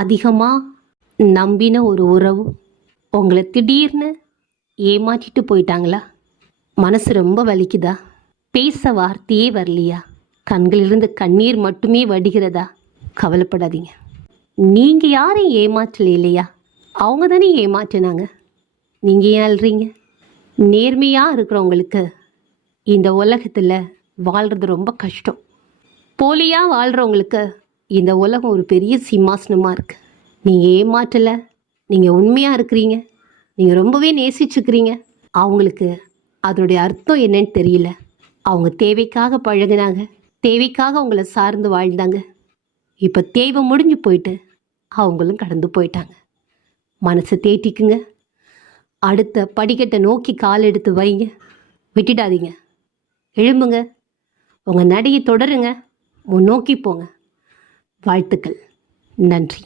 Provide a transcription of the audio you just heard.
அதிகமாக நம்பின ஒரு உறவு உங்களை திடீர்னு ஏமாற்றிட்டு போயிட்டாங்களா? மனசு ரொம்ப வலிக்குதா? பேச வார்த்தையே வரலையா? கண்களிலிருந்து கண்ணீர் மட்டுமே வடிகிறதா? கவலைப்படாதீங்க. நீங்கள் யாரையும் ஏமாற்றல இல்லையா? அவங்க தானே ஏமாற்றினாங்க. நீங்கள் ஏன் அழுறீங்க? நேர்மையாக இருக்கிறவங்களுக்கு இந்த உலகத்தில் வாழ்கிறது ரொம்ப கஷ்டம். போலியாக வாழ்கிறவங்களுக்கு இந்த உலகம் ஒரு பெரிய சிம்மாசனமாக இருக்குது. நீங்கள் ஏமாற்றலை, நீங்கள் உண்மையாக இருக்கிறீங்க, நீங்கள் ரொம்பவே நேசிச்சுக்கிறீங்க. அவங்களுக்கு அதனுடைய அர்த்தம் என்னன்னு தெரியல. அவங்க தேவைக்காக பழகினாங்க, தேவைக்காக உங்களை சார்ந்து வாழ்ந்தாங்க. இப்போ தேவை முடிஞ்சு போயிட்டு அவங்களும் கடந்து போயிட்டாங்க. மனசை தேட்டிக்குங்க. அடுத்த படிக்கட்டை நோக்கி கால் எடுத்து வைங்க. விட்டுடாதீங்க. எழும்புங்க. உங்கள் நடையை தொடருங்க. முன்னோக்கி போங்க. வாழ்த்துக்கள். நன்றி.